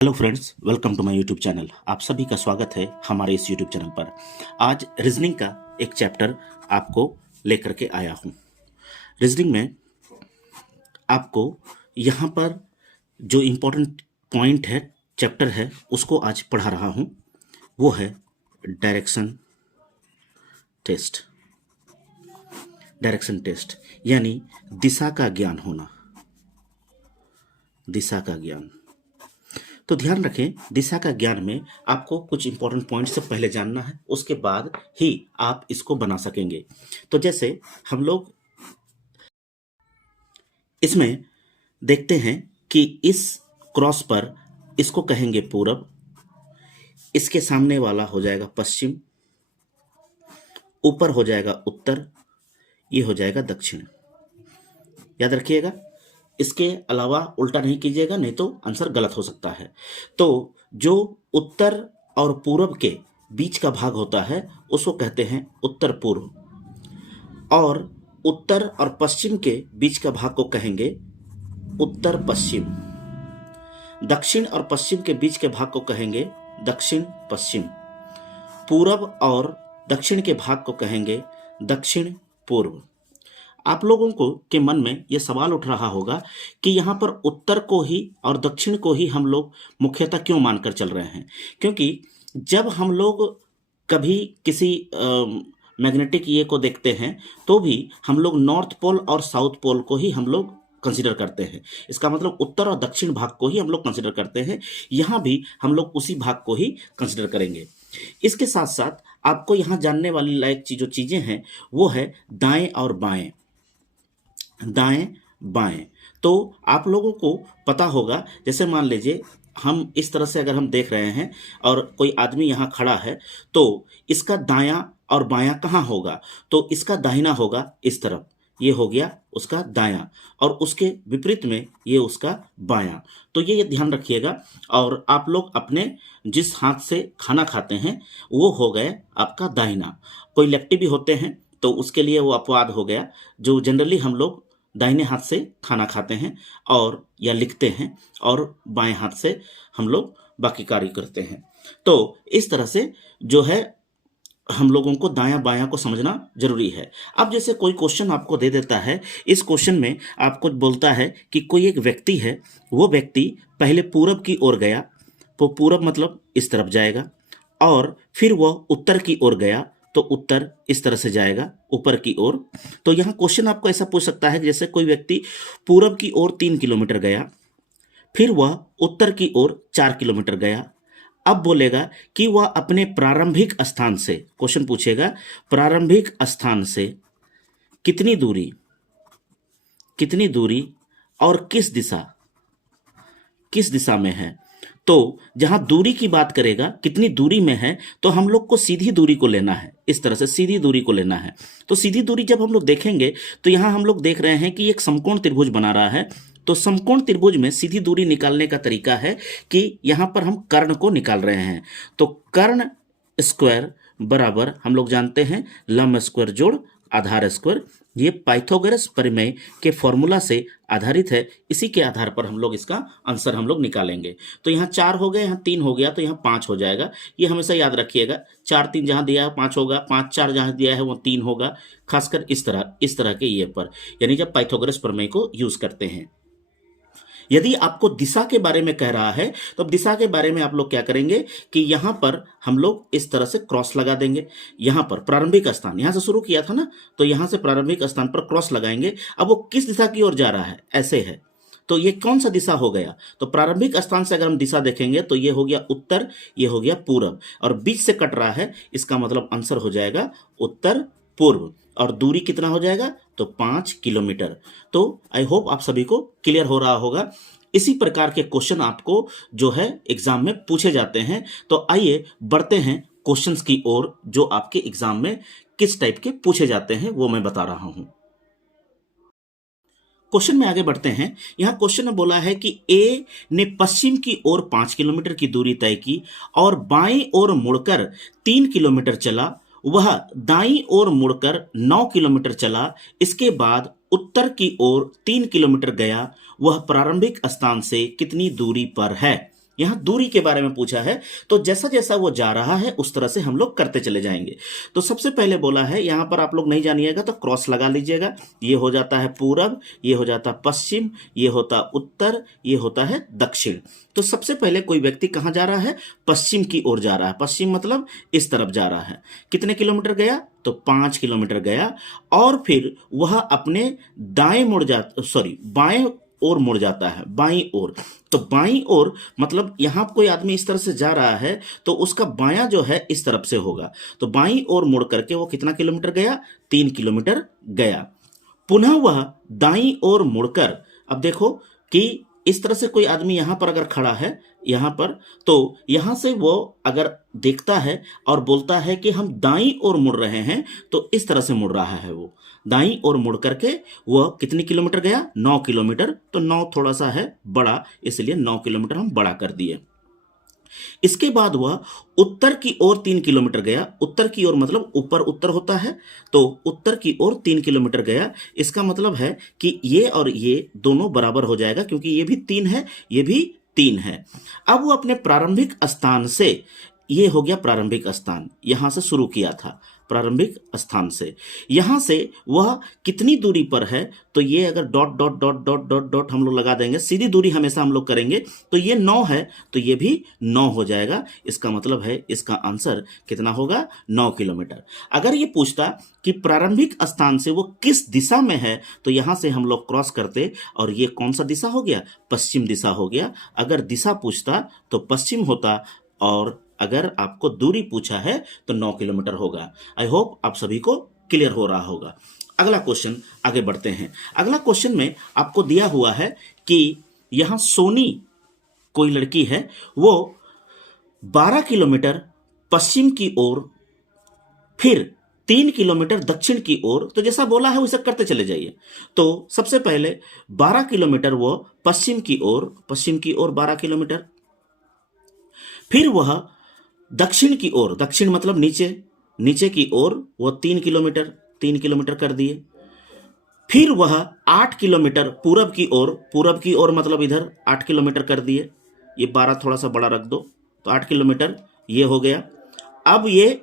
Hello friends, welcome to my YouTube channel. आप सभी का स्वागत है हमारे इस यूट्यूब चैनल पर। आज रीजनिंग का एक चैप्टर आपको लेकर के आया हूँ। रीजनिंग में आपको यहाँ पर जो इम्पोर्टेंट पॉइंट है, चैप्टर है, उसको आज पढ़ा रहा हूँ। वो है डायरेक्शन टेस्ट। डायरेक्शन टेस्ट यानी दिशा का ज्ञान होना, दिशा का ज्ञान। तो ध्यान रखें, दिशा का ज्ञान में आपको कुछ इंपॉर्टेंट पॉइंट से पहले जानना है, उसके बाद ही आप इसको बना सकेंगे। तो जैसे हम लोग इसमें देखते हैं कि इस क्रॉस पर इसको कहेंगे पूरब, इसके सामने वाला हो जाएगा पश्चिम, ऊपर हो जाएगा उत्तर, ये हो जाएगा दक्षिण। याद रखिएगा, इसके अलावा उल्टा नहीं कीजिएगा, नहीं तो आंसर गलत हो सकता है। तो जो उत्तर और पूरब के बीच का भाग होता है उसको कहते हैं उत्तर पूर्व, और उत्तर और पश्चिम के बीच का भाग को कहेंगे उत्तर पश्चिम। दक्षिण और पश्चिम के बीच के भाग को कहेंगे दक्षिण पश्चिम। पूरब और दक्षिण के भाग को कहेंगे दक्षिण पूर्व। आप लोगों को के मन में यह सवाल उठ रहा होगा कि यहाँ पर उत्तर को ही और दक्षिण को ही हम लोग मुख्यतः क्यों मानकर चल रहे हैं। क्योंकि जब हम लोग कभी किसी मैग्नेटिक ये को देखते हैं तो भी हम लोग नॉर्थ पोल और साउथ पोल को ही हम लोग कंसिडर करते हैं। इसका मतलब उत्तर और दक्षिण भाग को ही हम लोग कंसिडर करते हैं। यहाँ भी हम लोग उसी भाग को ही कंसिडर करेंगे। इसके साथ साथ आपको यहाँ जानने वाली लायक जो चीज़ें हैं वो है दाएं और बाएं। दाएं बाएं तो आप लोगों को पता होगा, जैसे मान लीजिए हम इस तरह से अगर हम देख रहे हैं और कोई आदमी यहाँ खड़ा है तो इसका दायां और बायां कहाँ होगा, तो इसका दाहिना होगा इस तरफ, ये हो गया उसका दायां, और उसके विपरीत में ये उसका बायां। तो ये ध्यान रखिएगा। और आप लोग अपने जिस हाथ से खाना खाते हैं वो हो गए आपका दाहिना। कोई लेफ्टी भी होते हैं तो उसके लिए वो अपवाद हो गया। जो जनरली हम लोग दाहिने हाथ से खाना खाते हैं और या लिखते हैं, और बाएं हाथ से हम लोग बाकी कार्य करते हैं। तो इस तरह से जो है हम लोगों को दायां बायां को समझना जरूरी है। अब जैसे कोई क्वेश्चन आपको दे देता है, इस क्वेश्चन में आपको बोलता है कि कोई एक व्यक्ति है, वो व्यक्ति पहले पूरब की ओर गया, तो पूरब मतलब इस तरफ जाएगा, और फिर वह उत्तर की ओर गया तो उत्तर इस तरह से जाएगा ऊपर की ओर। तो यहाँ क्वेश्चन आपको ऐसा पूछ सकता है कि जैसे कोई व्यक्ति पूरब की ओर 3 किलोमीटर गया, फिर वह उत्तर की ओर 4 किलोमीटर गया। अब बोलेगा कि वह अपने प्रारंभिक स्थान से, क्वेश्चन पूछेगा प्रारंभिक स्थान से कितनी दूरी और किस दिशा में है। तो जहां दूरी की बात करेगा, कितनी दूरी में है, तो हम लोग को सीधी दूरी को लेना है, इस तरह से सीधी दूरी को लेना है। तो सीधी दूरी जब हम लोग देखेंगे तो यहां हम लोग देख रहे हैं कि एक समकोण त्रिभुज बना रहा है। तो समकोण त्रिभुज में सीधी दूरी निकालने का तरीका है कि यहां पर हम कर्ण को निकाल रहे हैं। तो कर्ण स्क्वायर बराबर हम लोग जानते हैं लंब स्क्वायर जोड़ आधार स्क्वायर। ये पाइथागोरस प्रमेय के फॉर्मूला से आधारित है। इसी के आधार पर हम लोग इसका आंसर हम लोग निकालेंगे। तो यहाँ 4 हो गए, यहाँ 3 हो गया, तो यहाँ 5 हो जाएगा। ये हमेशा याद रखिएगा, 4 3 जहाँ दिया है 5 होगा, 5 4 जहाँ दिया है वो 3 होगा। खासकर इस तरह के ये पर, यानी जब पाइथागोरस प्रमेय को यूज करते हैं। यदि आपको दिशा के बारे में कह रहा है तो अब दिशा के बारे में आप लोग क्या करेंगे कि यहां पर हम लोग इस तरह से क्रॉस लगा देंगे। यहां पर प्रारंभिक स्थान, यहां से शुरू किया था ना, तो यहां से प्रारंभिक स्थान पर क्रॉस लगाएंगे। अब वो किस दिशा की ओर जा रहा है, ऐसे है, तो ये कौन सा दिशा हो गया। तो प्रारंभिक स्थान से अगर हम दिशा देखेंगे तो ये हो गया उत्तर, ये हो गया पूरब, और बीच से कट रहा है, इसका मतलब आंसर हो जाएगा उत्तर पूर्व। और दूरी कितना हो जाएगा, तो 5 किलोमीटर। तो आई होप आप सभी को क्लियर हो रहा होगा। इसी प्रकार के क्वेश्चन आपको जो है एग्जाम में पूछे जाते हैं। तो आइए बढ़ते हैं क्वेश्चंस की ओर, जो आपके एग्जाम में किस टाइप के पूछे जाते हैं वो मैं बता रहा हूं। क्वेश्चन में आगे बढ़ते हैं। यहां क्वेश्चन में बोला है कि ए ने पश्चिम की ओर 5 किलोमीटर की दूरी तय की और बाएं ओर मुड़कर 3 किलोमीटर चला। वह दाईं ओर मुड़कर 9 किलोमीटर चला। इसके बाद उत्तर की ओर 3 किलोमीटर गया। वह प्रारंभिक स्थान से कितनी दूरी पर है। यहाँ दूरी के बारे में पूछा है, तो जैसा जैसा वो जा रहा है उस तरह से हम लोग करते चले जाएंगे। तो सबसे पहले बोला है, यहाँ पर आप लोग नहीं जानिएगा तो क्रॉस लगा लीजिएगा। ये हो जाता है पूरब, ये हो जाता पश्चिम, ये होता उत्तर, ये होता है दक्षिण। तो सबसे पहले कोई व्यक्ति कहाँ जा रहा है? पश्चिम की ओर जा रहा है। पश्चिम मतलब इस तरफ जा रहा है। कितने किलोमीटर गया? तो 5 किलोमीटर गया। और फिर वह अपने बाएं ओर मुड़ जाता है, बाईं ओर। तो बाईं ओर मतलब यहां कोई आदमी इस तरह से जा रहा है तो उसका बायां जो है इस तरफ से होगा। तो बाईं ओर मुड़ करके वो कितना किलोमीटर गया? 3 किलोमीटर गया। पुनः वह दाईं ओर मुड़कर, अब देखो कि इस तरह से कोई आदमी यहां पर अगर खड़ा है, यहां पर, तो यहां से वो अगर देखता है और बोलता है कि हम दाईं ओर मुड़ रहे हैं, तो इस तरह से मुड़ रहा है। वो दाईं ओर मुड़ करके वह कितनी किलोमीटर गया? 9 किलोमीटर। तो 9 थोड़ा सा है बड़ा, इसलिए 9 किलोमीटर हम बड़ा कर दिए। इसके बाद वह उत्तर की ओर 3 किलोमीटर गया। उत्तर की ओर मतलब ऊपर उत्तर होता है, तो उत्तर की ओर 3 किलोमीटर गया। इसका मतलब है कि ये और ये दोनों बराबर हो जाएगा, क्योंकि ये भी 3 है, ये भी 3 है। अब वो अपने प्रारंभिक स्थान से, ये हो गया प्रारंभिक स्थान, यहां से शुरू किया था प्रारंभिक स्थान से। यहां से वह कितनी दूरी पर है? तो ये अगर dot dot dot dot dot dot हम लोग लगा देंगे, सीधी दूरी हमेशा हम लोग करेंगे, तो ये 9 है, तो ये भी 9 हो जाएगा। इसका मतलब है इसका आंसर कितना होगा? 9 किलोमीटर। अगर ये पूछता कि प्रारंभिक स्थान से वो किस दिशा में है, तो यहां से हम लोग क्रॉस करते, और ये कौन सा दिशा हो गया? पश्चिम दिशा हो गया। अगर दिशा पूछता तो पश्चिम होता, और अगर आपको दूरी पूछा है तो 9 किलोमीटर होगा। आई होप आप सभी को क्लियर हो रहा होगा। अगला क्वेश्चन आगे बढ़ते हैं। अगला क्वेश्चन में आपको दिया हुआ है कि यहां सोनी कोई लड़की है, वो 12 किलोमीटर पश्चिम की ओर, फिर 3 किलोमीटर दक्षिण की ओर। तो जैसा बोला है वैसा करते चले जाइए। तो सबसे पहले 12 किलोमीटर वो पश्चिम की ओर 12 किलोमीटर, फिर वह दक्षिण की ओर, दक्षिण मतलब नीचे की ओर, वो 3 किलोमीटर कर दिए। फिर वह 8 किलोमीटर पूरब की ओर मतलब इधर 8 किलोमीटर कर दिए। ये 12 थोड़ा सा बड़ा रख दो, तो 8 किलोमीटर ये हो गया। अब ये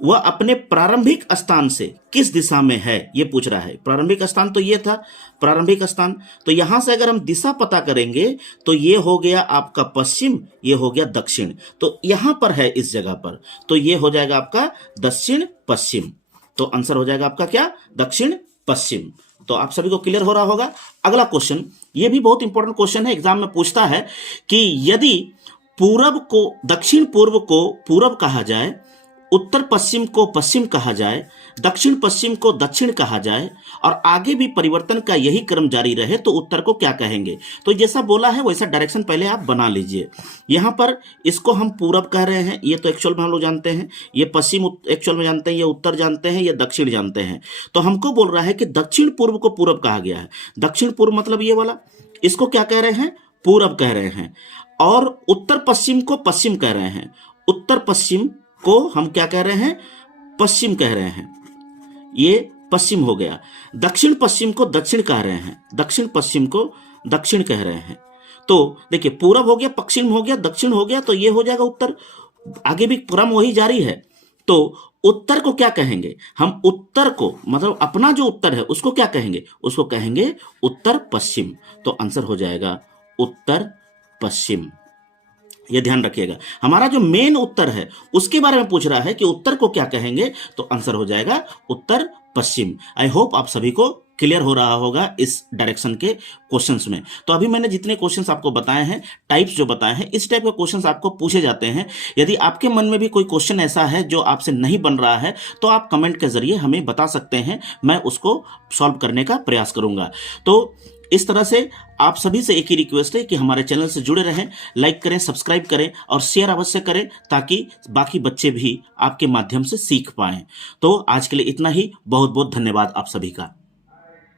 वह अपने प्रारंभिक स्थान से किस दिशा में है ये पूछ रहा है। प्रारंभिक स्थान तो ये था, प्रारंभिक स्थान, तो यहां से अगर हम दिशा पता करेंगे तो ये हो गया आपका पश्चिम, ये हो गया दक्षिण। तो यहां पर है इस जगह पर, तो ये हो जाएगा आपका दक्षिण पश्चिम। तो आंसर हो जाएगा आपका क्या? दक्षिण पश्चिम। तो आप सभी को क्लियर हो रहा होगा। अगला क्वेश्चन, ये भी बहुत इंपॉर्टेंट क्वेश्चन है, एग्जाम में पूछता है कि यदि पूरब को दक्षिण पूर्व को पूरब कहा जाए, उत्तर पश्चिम को पश्चिम कहा जाए, दक्षिण पश्चिम को दक्षिण कहा जाए, और आगे भी परिवर्तन का यही क्रम जारी रहे, तो उत्तर को क्या कहेंगे? तो जैसा बोला है वैसा डायरेक्शन पहले आप बना लीजिए। यहां पर इसको हम पूरब कह रहे हैं, ये तो एक्चुअल में हम लोग जानते हैं, ये पश्चिम एक्चुअल में जानते हैं, ये उत्तर जानते हैं, ये दक्षिण जानते हैं। तो हमको बोल रहा है कि दक्षिण पूर्व को पूरब कहा गया है। दक्षिण पूर्व मतलब ये वाला, इसको क्या कह रहे हैं? पूरब कह रहे हैं। और उत्तर पश्चिम को पश्चिम कह रहे हैं। उत्तर पश्चिम को हम क्या कह रहे हैं? पश्चिम कह रहे हैं, ये पश्चिम हो गया। दक्षिण पश्चिम को दक्षिण कह रहे हैं, दक्षिण पश्चिम को दक्षिण कह रहे हैं। तो देखिए, पूरब हो गया, पश्चिम हो गया, दक्षिण हो गया, तो ये हो जाएगा उत्तर। आगे भी क्रम वही जारी है। तो उत्तर को क्या कहेंगे? हम उत्तर को मतलब अपना जो उत्तर है उसको क्या कहेंगे? उसको कहेंगे उत्तर पश्चिम। तो आंसर हो जाएगा उत्तर पश्चिम। यह ध्यान रखिएगा, हमारा जो मेन उत्तर है उसके बारे में पूछ रहा है कि उत्तर को क्या कहेंगे, तो आंसर हो जाएगा उत्तर पश्चिम। आई होप आप सभी को क्लियर हो रहा होगा इस डायरेक्शन के क्वेश्चंस में। तो अभी मैंने जितने क्वेश्चंस आपको बताए हैं, टाइप्स जो बताए हैं, इस टाइप के क्वेश्चंस आपको पूछे जाते हैं। यदि आपके मन में भी कोई क्वेश्चन ऐसा है जो आपसे नहीं बन रहा है, तो आप कमेंट के जरिए हमें बता सकते हैं, मैं उसको सॉल्व करने का प्रयास करूंगा। तो इस तरह से आप सभी से एक ही रिक्वेस्ट है कि हमारे चैनल से जुड़े रहें, लाइक करें, सब्सक्राइब करें और शेयर अवश्य करें, ताकि बाकी बच्चे भी आपके माध्यम से सीख पाएं। तो आज के लिए इतना ही। बहुत बहुत धन्यवाद आप सभी का।